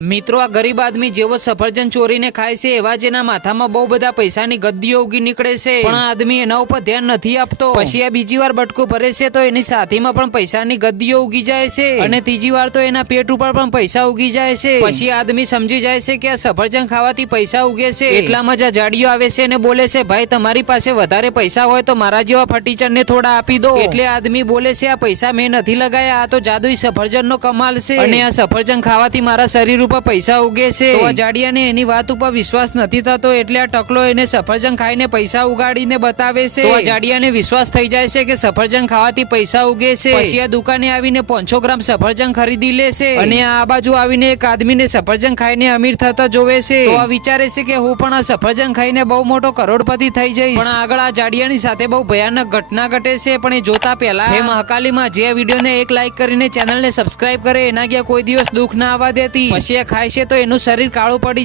મિત્રો આ ગરીબ આદમી જેવો સફરજન ચોરીને ખાય છે એવા જેના માથામાં બહુ બધા પૈસાની ગદ્દીઓ ઉગી નીકળે છે, પણ આ આદમી એના ઉપર ધ્યાન નથી આપતો। પછી આ બીજી વાર બટકું ભરે છે તો એની સાથીમાં પણ પૈસાની ગદ્દીઓ ઉગી જાય છે અને ત્રીજી વાર તો એના પેટ ઉપર પણ પૈસા ઉગી જાય છે। પછી આદમી સમજી જાય છે કે આ સફરજન ખાવાથી પૈસા ઉગે છે। એટલામાં જ જાડીઓ આવે છે અને બોલે છે, ભાઈ તમારી પાસે વધારે પૈસા હોય તો મારા જેવા ફટીચરને થોડા આપી દો। એટલે આદમી બોલે છે, આ પૈસા મેં નથી લગાયા, આ તો જાદુઈ સફરજનનો કમાલ છે અને આ સફરજન ખાવાથી મારા શરીર ઉપર પૈસા ઉગે છે। તો આ જાડિયાને એની વાત ઉપર વિશ્વાસ નથી થતો એટલે આ ટકલો એને સફરજન ખાઈને પૈસા ઉગાડીને બતાવે છે। તો આ જાડિયાને વિશ્વાસ થઈ જાય છે કે સફરજન ખાવાથી પૈસા ઉગે છે। પછી આ દુકાને આવીને 500 ગ્રામ સફરજન ખરીદી લે છે અને આ બાજુ આવીને એક આદમીને સફરજન ખાઈને અમીર થતા જોવે છે। તો આ વિચારે છે કે હું પણ આ સફરજન ખાઈને બહુ મોટો કરોડપતિ થઈ જઈશ, પણ આગળ આ જાડિયાની સાથે બહુ ભયાનક ઘટના ઘટે છે। પણ એ જોતા પહેલા હે મહાકાલીમાં જે વિડીયોને એક લાઈક કરીને ચેનલને સબસ્ક્રાઇબ કરે એના ગયા કોઈ દિવસ દુઃખ ના આવવા દેતી। પછી એ ખાય છે તો એનું શરીર કાળું પડી જાય।